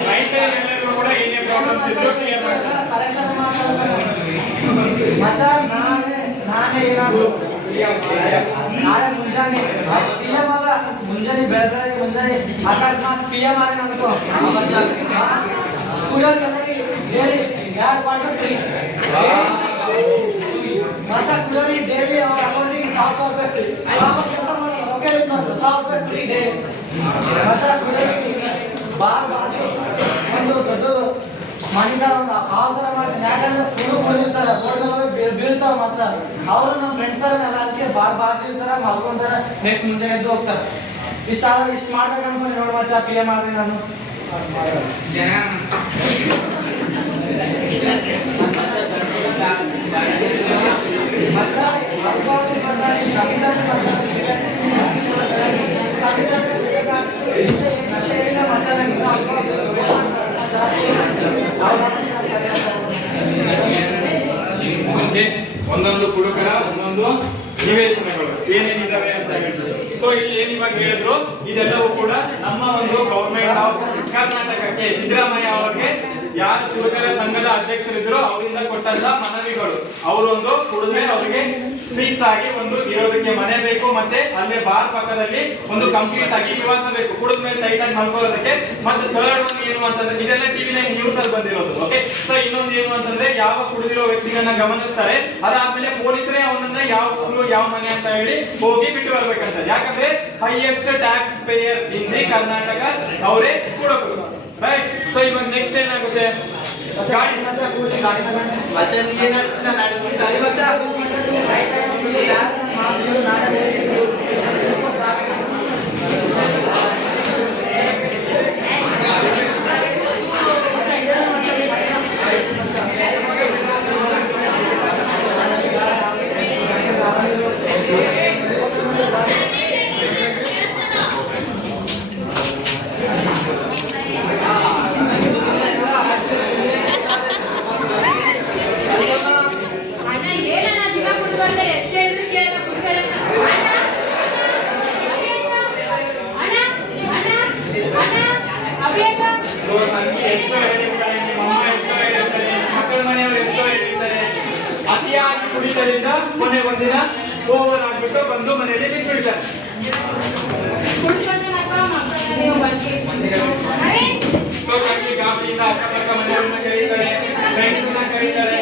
ರೈತರಿಗೆಲ್ಲರಿಗೂ ಕೂಡ ಏನೇ ಪ್ರಾಬ್ಲಮ್ಸ್ ಇದ್ರು ಕ್ಲಿಯರ್ ಮಾಡ್ತಾರೆ. ಮಚ್ಚ ನಾನೇ ಏನಾದ್ರು ನಾಳೆ ಮುಂಜಾನೆ CM ಅಲ್ಲ, ಮುಂಜಾನೆ ಬೆಳಗ್ಗೆ ಮುಂಜಾನೆ ಅಕಸ್ಮಾತ್ PM ಆದ್ರೆ ಅನ್ಕೋ ಸ್ಕೂಲಲ್ಲಿ ಡೈಲಿ 2 ಕ್ವಾರ್ಟರ್ ಫ್ರೀ ಮತ್ತೆ ಸ್ಕೂಲಲ್ಲಿ ಡೈಲಿ ಅವ್ರ ಅಕೌಂಟಿಗೆ 1,000 ರೂಪಾಯಿ ಫ್ರೀ. ಕೆಲಸ ಮಾಡಿ ರೊಕ್ಕ 1,000 ರೂಪಾಯಿ ಫ್ರೀ ಡೈಲಿ. ಮತ್ತೆ ಸ್ಕೂಲಲ್ಲಿ ಬಾಜು ಒಂದು ದೊಡ್ಡದು ಮನಿದಾರ ಒಂದು ಹಾಲ್ ಥರ ಮಾಡ್ತೀನಿ. ಯಾಕಂದ್ರೆ ಫುಲ್ ಕುಡಿದಿರ್ತಾರೆ, ರೋಡ್ ಮೇಲೆ ಬೀಳ್ತಾವ. ಮತ್ತೆ ಅವರು ನಮ್ಮ ಫ್ರೆಂಡ್ಸ್ ಥರ ಎಲ್ಲ ಅದಕ್ಕೆ ಬಾಜು ಇರ್ತಾರೆ, ಮಲ್ಕೊಂತಾರೆ, ನೆಕ್ಸ್ಟ್ ಮುಂಜಾನೆ ಎದ್ದು ಹೋಗ್ತಾರೆ. ಇಷ್ಟ ಆದ್ರೆ ಇಷ್ಟು ಮಾಡ್ಬೇಕು ಅನ್ಕೊಂಡು ನೋಡಿ ಮಚ್ಚ PM ಆದ್ರೆ ನಾನು ಮಚ್ಚ ಓಕೆ, ಒಂದೊಂದು ಕುಡುಕರ ಒಂದೊಂದು ನಿವೇಶನಗಳು ಏನೇನಿದಾವೆ ಅಂತ ಹೇಳ್ತಾರೆ. ಸೊ ಇಲ್ಲಿ ಏನ್ ಇವಾಗ ಹೇಳಿದ್ರು ಇದೆಲ್ಲವೂ ಕೂಡ ನಮ್ಮ ಒಂದು ಗವರ್ಮೆಂಟ್ ಆಫ್ ಕರ್ನಾಟಕಕ್ಕೆ ಸಿದ್ದರಾಮಯ್ಯ ಅವರಿಗೆ ಯಾರು ಕುಡುಕರ ಸಂಘದ ಅಧ್ಯಕ್ಷರಿದ್ರು ಅವರಿಂದ ಕೊಟ್ಟಂತ ಮನವಿಗಳು. ಅವರೊಂದು ಕುಡಿದ್ರೆ ಅವರಿಗೆ ಫಿಕ್ಸ್ ಆಗಿ ಒಂದು ಇರೋದಕ್ಕೆ ಮನೆ ಬೇಕು, ಮತ್ತೆ ಅಲ್ಲೇ ಬಾರ್ ಪಕ್ಕದಲ್ಲಿ ಒಂದು ಕಂಪ್ಲೀಟ್ ಆಗಿ ನಿವಾಸ ಬೇಕು, ಕುಡಿದ ಮೇಲೆ ಟೈಟ್ ಆಗಿ ಮಲ್ಕೊಳ್ಳೋದಕ್ಕೆ. ಮತ್ತೆ ಥರ್ಡ್ ಒನ್ ಏನು ಅಂತಂದ್ರೆ ಇದೆಲ್ಲ TV9 ನ್ಯೂಸ್ ಅಲ್ಲಿ ಬಂದಿರೋದು. ಓಕೆ, ಸೊ ಇನ್ನೊಂದು ಏನು ಅಂತಂದ್ರೆ ಯಾವ ಕುಡಿದಿರೋ ವ್ಯಕ್ತಿಗಳನ್ನ ಗಮನಿಸ್ತಾರೆ, ಅದಾದ್ಮೇಲೆ ಪೊಲೀಸರೇ ಅವನನ್ನ ಯಾವ ಊರು ಯಾವ ಮನೆ ಅಂತ ಹೇಳಿ ಹೋಗಿ ಬಿಟ್ಟು ಬರ್ಬೇಕಂತ. ಯಾಕಂದ್ರೆ highest tax pair in the Karnataka ಅವರೇ ಕುಡುಕರು, ರೈಟ್? ಸೊ ಇವಾಗ ನೆಕ್ಸ್ಟ್ ಏನಾಗುತ್ತೆ, ಗಾಡಿ ಮಚ್ಚ ಕೂಲಿ ಗಾಡಿ ತಗೊಂಡು ಮಚ್ಚ ನೀ ಏನಾಗ್ತೀನಿ ನಾನು ಮಚ್ಚ ಅಣ್ಣ ಏನಣ್ಣ ದಿನ ಕುಡಿದು ಬಂದೆ, ಎಷ್ಟು ಹೇಳಿದ್ರು ಕೇಳಲ್ಲ ಕುಡಿಬೇಡ ಅಣ್ಣ. ಅಣ್ಣ ಅಣ್ಣ ಅಣ್ಣ ಅಭಿಯಕ್ಕ ಸೊ ತಂಗಿ ಎಷ್ಟೋ ಹೇಳಿರ್ತಾರೆ, ನಿಮ್ಮ ಅಮ್ಮ ಎಷ್ಟೋ ಹೇಳಿರ್ತಾರೆ, ಮಕ್ಕಳ ಮನೆಯವರು ಎಷ್ಟೋ ಹೇಳಿರ್ತಾರೆ. ಅತಿಯಾಗಿ ಕುಡಿತದಿಂದ ಕೊನೆ ಒಂದಿನ ಓವರ್ ಆಗ್ಬಿಟ್ಟು ಬಂದು ಮನೆಯಲ್ಲಿ ಬಿಟ್ಬಿಡ್ತಾರೆ. ಕುಡಿದು ಬಂದೆ ಮಕ್ಕಳು ಬಂದು ಸೊ ತಂಗಿ ಗಾಬರಿಯಿಂದ ಅಕ್ಕಪಕ್ಕ ಮನೆಯವ್ರನ್ನ ಕರೀತಾರೆ, ಫ್ರೆಂಡ್ಸ್ನ ಕರೀತಾರೆ.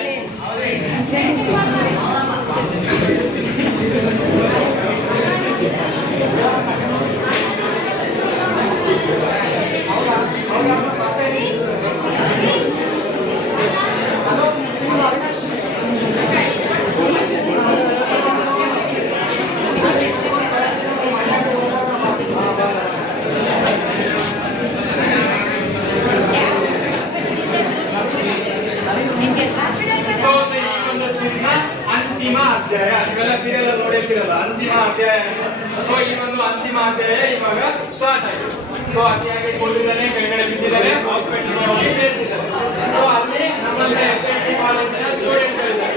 ಸೊ ಈ ಒಂದು ಫಿಲ್ಮ್ನ ಅಂತಿಮ ಅಧ್ಯಾಯ, ನೀವೆಲ್ಲ ಸೀರಿಯಲ್ ಅಲ್ಲಿ ನೋಡಿರ್ತೀರಲ್ಲ, ಅಂತಿಮ ಅಧ್ಯಾಯ. ಸೊ ಈ ಒಂದು ಅಂತಿಮ ಅಧ್ಯಾಯ ಇವಾಗ ಸ್ಟಾರ್ಟ್ ಆಯ್ತು. ಸೊ ಅತಿಯಾಗಿ ಕುಡಿದಿದ್ದಾನೆ, ಕೆಳಗಡೆ ಬಿದ್ದಿದ್ದಾರೆ, ಹಾಸ್ಪಿಟಲ್ ಹೋಗಿ ಸೇರಿಸಿದ್ದಾರೆ. ಸೊ ಅಲ್ಲಿ ನಮ್ಮಲ್ಲಿ SIT ಕಾಲೇಜಿನ ಸ್ಟೂಡೆಂಟ್ಗಳಿದ್ದಾರೆ.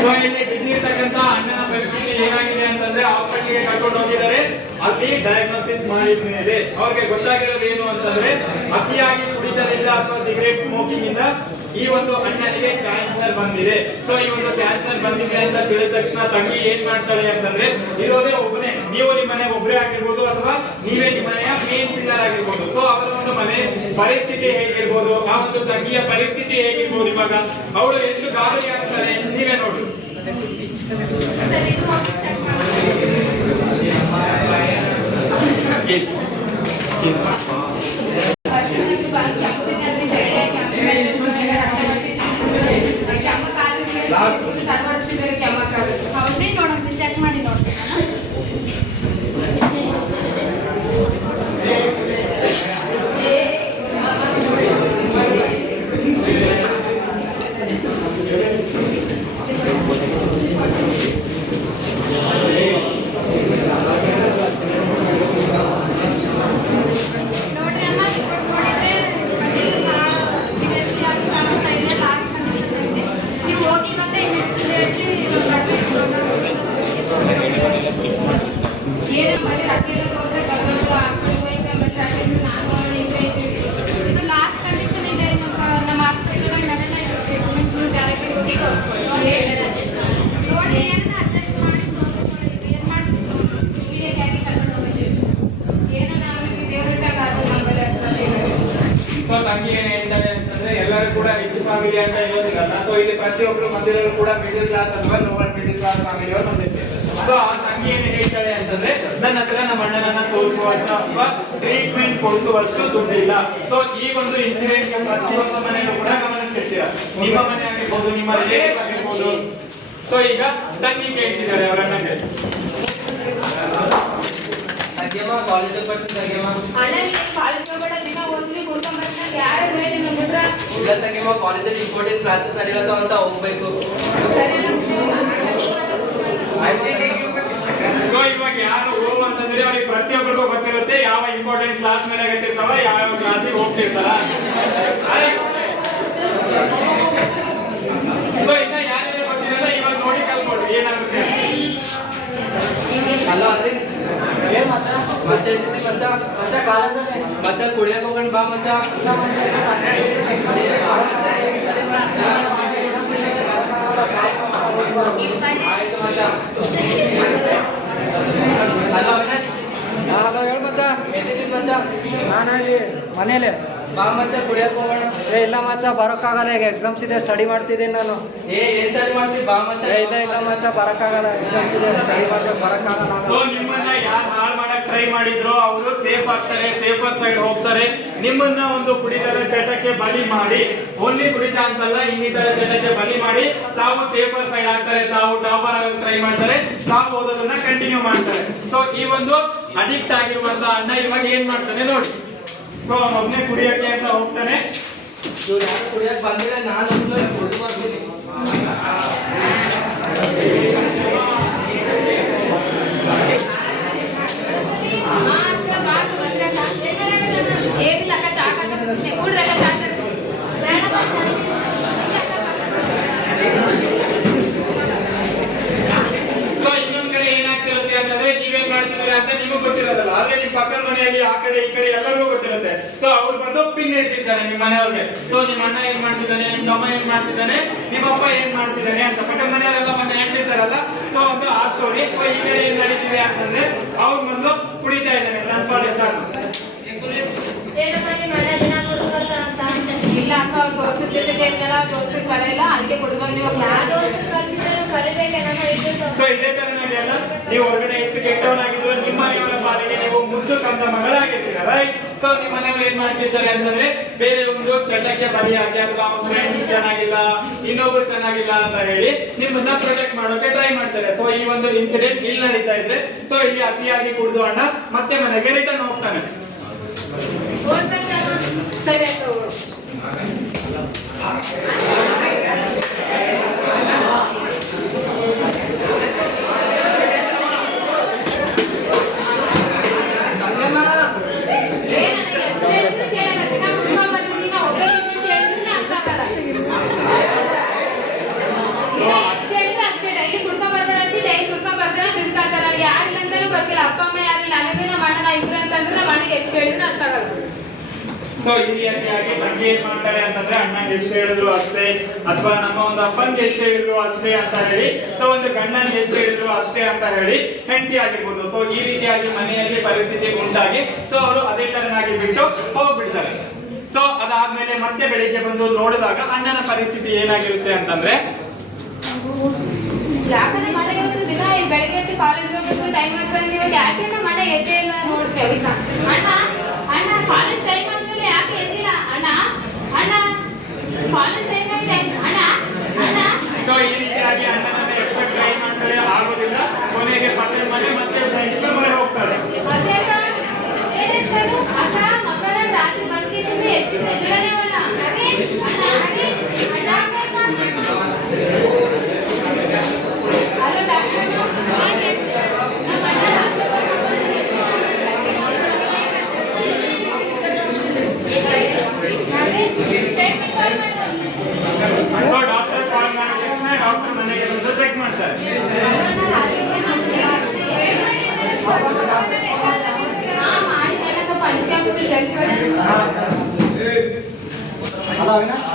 ಸೊ ಇಲ್ಲಿ ಬಿದ್ದಿರ್ತಕ್ಕಂಥ ಅಣ್ಣನ ಪರಿಸ್ಥಿತಿ ಏನಾಗಿದೆ ಅಂತಂದ್ರೆ ಹಾಸ್ಪಿಟಲ್ಗೆ ಕರ್ಕೊಂಡು ಹೋಗಿದ್ದಾರೆ. ಅಲ್ಲಿ ಡಯಾಗ್ನೋಸಿಸ್ ಮಾಡಿದ ಮೇಲೆ ಅವ್ರಿಗೆ ಗೊತ್ತಾಗಿರೋದು ಏನು ಅಂತಂದ್ರೆ ಅತಿಯಾಗಿ ಕುಡಿತ ಕುಡಿತದಿಂದ ಅಥವಾ ಸಿಗರೇಟ್ ಸ್ಮೋಕಿಂಗ್ ಇಂದ ಈ ಒಂದು ಅಣ್ಣನಿಗೆ ಕ್ಯಾನ್ಸರ್ ಬಂದಿದೆ. ಸೊ ಈ ಒಂದು ಕ್ಯಾನ್ಸರ್ ಬಂದಿದೆ ಅಂತ ತಿಳಿದ ತಕ್ಷಣ ತಂಗಿ ಏನ್ ಮಾಡ್ತಾಳೆ ಅಂತಂದ್ರೆ, ಇರೋದೇ ಒಬ್ಬನೇ, ನೀವು ನಿಮ್ಮ ಮನೆ ಒಬ್ಬರೇ ಆಗಿರ್ಬೋದು ಅಥವಾ ನೀವೇ ನಿಮ್ಮ ಮನೆಯ ಮೇನ್ ಪಿಲ್ಲರ್ ಆಗಿರ್ಬೋದು. ಸೊ ಅವರ ಒಂದು ಮನೆ ಪರಿಸ್ಥಿತಿ ಹೇಗಿರ್ಬೋದು, ಆ ಒಂದು ತಂಗಿಯ ಪರಿಸ್ಥಿತಿ ಹೇಗಿರ್ಬೋದು, ಇವಾಗ ಅವಳು ಎಷ್ಟು ಗಾಬರಿ ಆಗ್ತಾಳೆ ನೀವೇ ನೋಡಿ. ಸರ್ ಇದು ಹೋಗಿ ಚೆಕ್ ಮಾಡಿ. ಅವನ್ನೇ ನೋಡೋಣ, ಚೆಕ್ ಮಾಡಿ ನೋಡ್ತೀನಿ. ನೋಡ್ರಿ ಅಮ್ಮ, ರಿಪೋರ್ಟ್ ನೋಡಿದ್ರೆ ಕಂಡೀಷನ್ ಭಾಳ ಸೀರಿಯಸ್ಲಿ ಆಗಿ ಕಾಣಿಸ್ತಾ ಇದೆ. ಲಾಸ್ಟ್ ಕಂಡೀಷನ್ ಐತೆ. ನೀವು ಹೋಗಿ ಮತ್ತೆ ಇಮಿಡಿಯೇಟ್ಲಿ ಇದು ಲಾಸ್ಟ್ ಕಂಡೀಷನ್ ಇದೆ. ನಮ್ಮ ಹಾಸ್ಪಿಟಲ್ ನಡೆಯಲ್ಲ ಇದು ಟ್ರೀಟ್ಮೆಂಟ್. ಡೈರೆಕ್ಟ್ ಹೋಗಿ ತೋರಿಸ್ಕೊಳ್ಳಿ. ನೋಡಿ ಏನನ್ನ ಅಡ್ಜಸ್ಟ್ ಮಾಡಿ ತೋರಿಸ್ಕೊಳ್ಳಿ. ಏನು ಮಾಡ್ಬಿಟ್ಟು ಇಮಿಡಿಯೇಟ್ ಆಗಿ ಕರ್ಕೊಂಡು ಹೋಗ್ಬೇಕು. ಸೊ ತಂಗಿ ಏನ್ ಹೇಳ್ತಾಳೆ ಅಂತಂದ್ರೆ, ಎಲ್ಲರೂ ಕೂಡ ರಿಚ್ ಫ್ಯಾಮಿಲಿ ಅಂತ ಇರೋದಿಲ್ಲ. ಸೊ ಇಲ್ಲಿ ಪ್ರತಿಯೊಬ್ರು ಮಂದಿರಲ್ಲೂ ಕೂಡ ಮಿಡಲ್ ಕ್ಲಾಸ್ ಅಥವಾ ಲೋವರ್ ಮಿಡಲ್ ಕ್ಲಾಸ್ ಫ್ಯಾಮಿಲಿ ಅವರು ಬಂದಿರ್ತಾರೆ. ಸೊ ಆ ತಂಗಿ ಏನ್ ಹೇಳ್ತಾಳೆ ಅಂತಂದ್ರೆ, ನನ್ನ ಹತ್ರ ನಮ್ಮ ಅಣ್ಣನನ್ನ ತೋರಿಸುವಷ್ಟು ಅಥವಾ ಟ್ರೀಟ್ಮೆಂಟ್ ಕೊಡಿಸುವಷ್ಟು ದುಡ್ಡಿಲ್ಲ. ಸೊ ಈ ಒಂದು ಇನ್ಸಿಡೆಂಟ್ ಪ್ರತಿಯೊಂದು ಮನೆಯಲ್ಲೂ ಕೂಡ ಗಮನಿಸ್ತಿರ್ತೀರ. ನಿಮ್ಮ ಮನೆ ಆಗಿರ್ಬೋದು, ನಿಮ್ಮ ರಿಲೇಟಿವ್ ಆಗಿರ್ಬೋದು. ಸೊ ಈಗ ತಂಗಿ ಕೇಳ್ತಿದ್ದಾರೆ ಅವರ ಅಣ್ಣಗೆ, ತಂಗಿಯಮ್ಮ ಕಾಲೇಜಿಗೆ ಬರ್ತೀನಿ ತಂಗಿಯಮ್ಮ. ಅಣ್ಣ ನೀನು ಕಾಲೇಜ್ ಹೋಗ್ಬೇಡ, ದಿನ ಓದ್ತೀನಿ ಕುಡ್ಕೊಂಡ್ಬರ್ತೀನಿ. ಯಾರು ಹೇಳಿ ನೋಡ್ಬಿಟ್ರ ಇಲ್ಲ ತಂಗಿಯಮ್ಮ, ಕಾಲೇಜಲ್ಲಿ ಇಂಪಾರ್ಟೆಂಟ್ ಕ್ಲಾಸಸ್ ನಡೆಯಲ್ಲ ಅಂತ ಹೋಗ್ಬೇಕು. ಸರಿ ಸೊ ಇವಾಗ ಯಾರು ಹೋಗು ಅಂತಂದ್ರೆ ಅವ್ರಿಗೆ ಪ್ರತಿಯೊಬ್ಬರಿಗೂ ಗೊತ್ತಿರುತ್ತೆ ಯಾವ ಇಂಪಾರ್ಟೆಂಟ್ ಕ್ಲಾಸ್ ನಡೆಯತ್ತಿರ್ತಾವ, ಯಾವ ಕ್ಲಾಸಿಗೆ ಹೋಗ್ತಿರ್ತಾರ. ಸೊ ಇನ್ನ ಯಾರ್ಯಾರು ಗೊತ್ತಿರಲ್ಲ, ಇವಾಗ ನೋಡಿ ಕಲ್ಕೊಡ್ರಿ ಏನಾಗುತ್ತೆ. ಅಲ್ಲ ಅದೇ ಮಚ್ಚ ಎಲ್ಲಿದ್ದಿ ಮಚ್ಚ? ಮಚ್ಚ ಕುಡಿಯಕ್ಕೆ ಹೋಗೋಣ ಬಾ ಮಚ್ಚ. ಆಯ್ತು ಮಚ್ಚ. ಹಲೋ ಅವಿನಾಶ್, ಹಲೋ ಹೇಳು ಮಚ್ಚ. ಎಲ್ಲಿದ್ದಿ ಮಚ್ಚ? ನಾನು ಇಲ್ಲಿ ಮನೇಲಿ. ಬಾ ಮಚ್ಚ ಕುಡಿಯಕ್ಕೆ ಹೋಗೋಣ. ಇಲ್ಲ ಮಚ್ಚ, ಬರೋಕ್ಕಾಗಲ್ಲ, ಈಗ ಎಕ್ಸಾಮ್ಸ್ ಇದೆ, ಸ್ಟಡಿ ಮಾಡ್ತಿದ್ದೀನಿ ನಾನು. ಏನ್ ಸ್ಟಡಿ ಮಾಡ್ತೀವಿ ಬಾ ಮಚ್ಚ. ಇಲ್ಲ ಮಚ್ಚ, ಬರೋಕ್ಕಾಗಲ್ಲ, ಎಕ್ಸಾಮ್ಸ್ ಇದೆ, ಸ್ಟಡಿ ಮಾಡ್ಬೇಕು, ಬರೋಕ್ಕಾಗಲ್ಲ. ಸೊ ನಿಮ್ಮನ್ನ ಯಾರು ಹಾಳು ಮಾಡಕ್ ಟ್ರೈ ಮಾಡಿದ್ರು ಅವರು ಸೇಫ್ ಆಗ್ತಾರೆ, ಸೇಫರ್ ಸೈಡ್ ಹೋಗ್ತಾರೆ. ನಿಮ್ಮನ್ನ ಒಂದು ಕುಡಿತದ ಚಟಕ್ಕೆ ಬಲಿ ಮಾಡಿ, ಓನ್ಲಿ ಕುಡಿತ ಅಂತಲ್ಲ, ಇನ್ನಿತರ ಚಟಕ್ಕೆ ಬಲಿ ಮಾಡಿ ತಾವು ಸೇಫರ್ ಸೈಡ್ ಆಗ್ತಾರೆ, ತಾವು ಟಾಪರ್ ಆಗಕ್ಕೆ ಟ್ರೈ ಮಾಡ್ತಾರೆ, ತಾವು ಓದೋದನ್ನ ಕಂಟಿನ್ಯೂ ಮಾಡ್ತಾರೆ. ಸೊ ಈ ಒಂದು ಅಡಿಕ್ಟ್ ಆಗಿರುವಂತ ಅಣ್ಣ ಇವಾಗ ಏನ್ ಮಾಡ್ತಾನೆ ನೋಡಿ. ಸೊ ಒಬ್ಬನೇ ಕುಡಿಯಕ್ಕೆ ಅಂತ ಹೋಗ್ತಾನೆ. ಇವ್ರು ಯಾರು ಕುಡಿಯಕ್ಕೆ ಬಂದಿಲ್ಲ, ನಾನು ಕುಡಿದು ಬರ್ತೀನಿ. ಏನಿಲ್ಲ ಅಕ್ಕ, ಚಾ ಕಾಸಕ್ಕೆ ಕೂಡ್ರಿ ಅಕ್ಕ, ಚಾ ತರ್ತೀನಿ. ಸೊ ಇನ್ನೊಂದ್ ಕಡೆ ಏನಾಗ್ತಿರುತ್ತೆ ಅಂತಂದ್ರೆ, ನೀವೇನ್ ಮಾಡ್ತಿದ್ದೀರಾ ಅಂತ ನಿಮಗ್ ಗೊತ್ತಿರೋದಲ್ಲ, ಆದ್ರೆ ನಿಮ್ ಪಕ್ಕದ ಮನೆಯಲ್ಲಿ ಆ ಕಡೆ ಈ ಕಡೆ ಎಲ್ಲರಿಗೂ ಗೊತ್ತಿರುತ್ತೆ. ಸೊ ಅವ್ರು ಬಂದು ಪಿನ್ ಹಿಡಿದಿರ್ತಾರೆ ನಿಮ್ಮ ಮನೆಯವ್ರಿಗೆ. ಸೊ ನಿಮ್ಮ ಅಣ್ಣ ಏನ್ ಮಾಡ್ತಿದ್ದಾನೆ, ನಿಮ್ ತಮ್ಮ ಏನ್ ಮಾಡ್ತಿದ್ದಾನೆ, ನಿಮ್ಮ ಅಪ್ಪ ಏನ್ ಮಾಡ್ತಿದ್ದಾನೆ ಅಂತ ಪಕ್ಕದ ಮನೆಯವರೆಲ್ಲ ಬಂದು ಹೇಳ್ತಿರ್ತಾರಲ್ಲ. ಸೊ ಒಂದು ಆ ಸ್ಟೋರಿ. ಸೊ ಈ ಕಡೆ ಏನ್ ನಡೀತಿದೆ ಅಂತಂದ್ರೆ, ಅವ್ರು ಬಂದು ಕುಡಿತಾ ಇದ್ದಾನೆ ನನ್ನ ಸರ್. ಇಲ್ಲ ಅಕ್ಕ, ಅವ್ರ ದೋಸ್ತರ ಜೊತೆ ಸೇರಿದಲ್ಲ, ಅವ್ರ ದೋಸ್ತರ ಚಲ ಇಲ್ಲ, ಅದಕ್ಕೆ ಕುಡ್ಕೊಂಡು ನೀವು ಸೊ ಇದೇ ತರನಾಗಿ ಅಲ್ಲ, ನೀವು ಹೊರಗಡೆ ಎಷ್ಟು ಕೆಟ್ಟವನಾಗಿದ್ರು ನಿಮ್ಮ ಮನೆಯವರ ಪಾಲಿಗೆ ನೀವು ಮುದ್ದು ಕಂದ ಮಗಳಾಗಿರ್ತೀರ, ರೈಟ್? ಸೊ ನಿಮ್ಮ ಮನೆಯವರು ಏನ್ ಮಾಡ್ತಿರ್ತಾರೆ ಅಂತಂದ್ರೆ, ಬೇರೆ ಒಂದು ಚಟಕ್ಕೆ ಬಲಿಯಾಗಿ ಅಥವಾ ಅವ್ರ ಫ್ರೆಂಡ್ಸ್ ಚೆನ್ನಾಗಿಲ್ಲ, ಇನ್ನೊಬ್ರು ಚೆನ್ನಾಗಿಲ್ಲ ಅಂತ ಹೇಳಿ ನಿಮ್ಮನ್ನ ಪ್ರೊಟೆಕ್ಟ್ ಮಾಡೋಕೆ ಟ್ರೈ ಮಾಡ್ತಾರೆ. ಸೊ ಈ ಒಂದು ಇನ್ಸಿಡೆಂಟ್ ಇಲ್ಲಿ ನಡೀತಾ ಇದ್ರೆ, ಸೊ ಇಲ್ಲಿ ಅತಿಯಾಗಿ ಕುಡಿದು ಅಣ್ಣ ಮತ್ತೆ ಮನೆಗೆ ರಿಟರ್ನ್ ಹೋಗ್ತಾನೆ. ಸರಿ ಆಯ್ತು. ಯಾರಿಲ್ಲ ಅಂತಾನು ಗೊತ್ತಿಲ್ಲ, ಅಪ್ಪ ಅಮ್ಮ ಯಾರಿಲ್ಲ, ನನಗೆ ನಮ್ಮ ಅಣ್ಣ ಇಬ್ರು ಅಂತಂದ್ರೆ ನಮ್ಮ ಅಣ್ಣಗೆ ಎಷ್ಟು ಹೇಳಿದ್ರೆ ಅರ್ಥ ಆಗಲ್ಲ. ಸೊ ಈ ರೀತಿಯಾಗಿ ತಂಗಿ ಏನ್ ಮಾಡ್ತಾರೆ ಅಂತಂದ್ರೆ ಅಣ್ಣಂಗೆ ಎಷ್ಟು ಹೇಳಿದ್ರು ಅಷ್ಟೇ, ಅಥವಾ ನಮ್ಮ ಒಂದು ಅಪ್ಪನ್ಗೆ ಎಷ್ಟು ಹೇಳಿದ್ರು ಅಷ್ಟೇ ಅಂತ ಹೇಳಿ, ಸೊ ಒಂದು ಗಂಡನ್ಗೆ ಎಷ್ಟು ಹೇಳಿದ್ರು ಅಷ್ಟೇ ಅಂತ ಹೇಳಿ ಹೆಂಡತಿ ಆಗಿರ್ಬೋದು. ಸೊ ಈ ರೀತಿಯಾಗಿ ಮನೆಯಲ್ಲಿ ಪರಿಸ್ಥಿತಿ ಉಂಟಾಗಿ ಸೊ ಅವರು ಅದೇ ತರನಾಗಿ ಬಿಟ್ಟು ಹೋಗ್ಬಿಡ್ತಾರೆ. ಸೊ ಅದಾದ್ಮೇಲೆ ಮತ್ತೆ ಬೆಳಿಗ್ಗೆ ಬಂದು ನೋಡಿದಾಗ ಅಣ್ಣನ ಪರಿಸ್ಥಿತಿ ಏನಾಗಿರುತ್ತೆ ಅಂತಂದ್ರೆ, ಯಾಕಂದ್ರೆ ಮನೆಗೆ ಹೋಗ್ತು ದಿನ ಬೆಳಗ್ಗೆ ಎದ್ದು ಕಾಲೇಜ್ ಹೋಗ್ಬೇಕು ಟೈಮ್ ಆಗ್ತದೆ ನೀವು ಯಾಕೆ ಮನೆ ಎದ್ದೇ ಇಲ್ಲ ನೋಡ್ತೇವೆ ಅಣ್ಣ ಅಣ್ಣ ಕಾಲೇಜ್ ಟೈಮ್ ಆದ್ಮೇಲೆ ಯಾಕೆ ಎದ್ದಿಲ್ಲ ಅಣ್ಣ ಅಣ್ಣ ಕಾಲೇಜ್ ಟೈಮ್ ಆಗಿದೆ ಅಣ್ಣ ಅಣ್ಣ. ಸೊ ಈ ರೀತಿಯಾಗಿ ಅಣ್ಣನನ್ನ ಎಕ್ಸೆಪ್ಟ್ ಟ್ರೈ ಮಾಡ್ತಾರೆ, ಆಗೋದಿಲ್ಲ. ಕೊನೆಗೆ ಪಕ್ಕದ ಮನೆ ಮತ್ತೆ ಫ್ರೆಂಡ್ಸ್ ಮನೆ ಹೋಗ್ತಾರೆ. ಅಕ್ಕ ಮಕ್ಕಳ ರಾತ್ರಿ ಬಂದ್ಕಿಸಿಂದ ಹೆಚ್ಚಿನ ಎದುರನೇ ಅಲ್ಲ ಹಲೋ ಡಾಕ್ಟರ್ ಸೊ ಡಾಕ್ಟರ್ ಕಾಲ್ ಮಾಡಿದ ತಕ್ಷಣ ಡಾಕ್ಟರ್ ಮನೆಗೆ ಬಂದು ಚೆಕ್ ಮಾಡ್ತಾರೆ. ಅಲ್ಲ ಅವಿನಾಶ್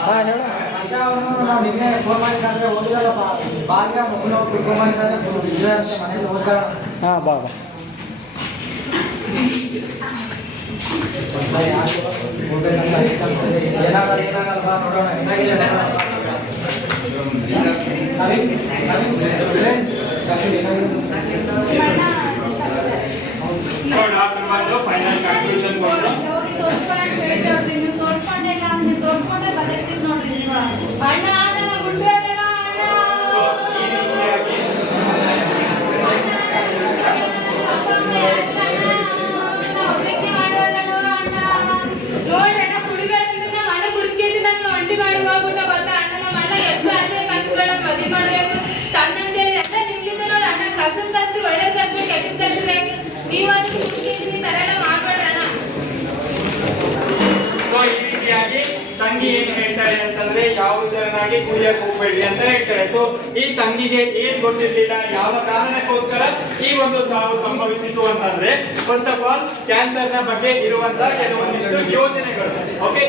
ಅಚ್ಚ ಅವನು ನಾವು ನಿನ್ನೆ ಫೋನ್ ಮಾಡಿದ್ರೆ ಓದಿಲ್ಲಪ್ಪ, ಬಾರ್ಗೆ ಮಗುನ ಕುತ್ಕೊಂಡ್ ಬಂದಿದ್ದಾರೆ ಅಂತ ಮನೇಲಿ ಓದ್ತಾಳ. ಹಾಂ ಬಾ ಬಾ ಏನಾಗಲ್ಲ ಏನಾಗಲ್ಲ ಬಾ ನೋಡೋಣ ಏನಾಗಿದೆ. ಸೊ ಡಾಕ್ಟರ್ ಬಂದು ಫೈನಲ್ ಕನ್ಕ್ಲೂಷನ್ ಕೊಟ್ಟು ಹೋಗಿ ತೋರಿಸ್ಕೊಳ್ಳೋಣ ಹೇಳಿದ್ರೆ ಅವ್ರಿಗೆ ನೀವು ತೋರಿಸ್ಕೊಂಡಿಲ್ಲ ಅಂದ್ರೆ ತೋರಿಸ್ಕೊಂಡ್ರೆ ಬದಕ್ತೀವಿ ನೋಡ್ರಿ ನೀವು. ಅಣ್ಣ ನನ್ನ ಗುಡ್ಡೆ ಅಣ್ಣ ಈ ರೀತಿಯಾಗಿ ನೋಡಣ್ಣ ಕುಡಿಬೇಕಂದ್ರೆ ಮನೆ ಕುಡಿಸ್ಕೇಸಿ ನನ್ನ ಒಂಟಿ ಮಾಡಿ ಹೋಗ್ಬಿಟ್ಟು ಗೊತ್ತಾ ಅಣ್ಣ ನಮ್ಮ ಅಣ್ಣ ಎಷ್ಟು ಆಸೆ ಕನಸುಗಳನ್ನ ಮದುವೆ ಮಾಡ್ಬೇಕು ಚಂದ ಅಂತೇಳಿ ಎಲ್ಲ ನಿಮ್ಲಿಂದ ನೋಡಿ ಅಣ್ಣ ಕಲ್ಸದ್ ಕಲ್ಸಿ ಒಳ್ಳೇದು ಕಲ್ಸ್ಬೇಕು ಕೆಟ್ಟದ್ ಕಲ್ಸಿದ್ರೆ ನೀವಾದ್ರೂ ಕುಡಿಸ್ಕೇಸಿ ಈ ಥರ ಎಲ್ಲ ಮಾಡ್ಬೇಡ್ರಿ ಅಣ್ಣ. ಸೊ ಈ ರೀತಿಯಾಗಿ ತಂಗಿ ಏನ್ ಹೇಳ್ತಾರೆ ಅಂತಂದ್ರೆ ಯಾವುದನ್ನಾಗಿ ಕುಡಿಯಕ್ಕೆ ಹೋಗ್ಬೇಡ್ರಿ ಅಂತ ಹೇಳ್ತಾರೆ. ಸೊ ಈ ತಂಗಿಗೆ ಏನ್ ಗೊತ್ತಿರ್ಲಿಲ್ಲ, ಯಾವ ಕಾರಣಕ್ಕೋಸ್ಕರ ಈ ಒಂದು ಸಾವು ಸಂಭವಿಸಿತು ಅಂತಂದ್ರೆ, ಫಸ್ಟ್ ಆಫ್ ಆಲ್ ಕ್ಯಾನ್ಸರ್ ನ ಬಗ್ಗೆ ಇರುವಂತಹ ಕೆಲವೊಂದಿಷ್ಟು ಯೋಜನೆಗಳು. ಓಕೆ,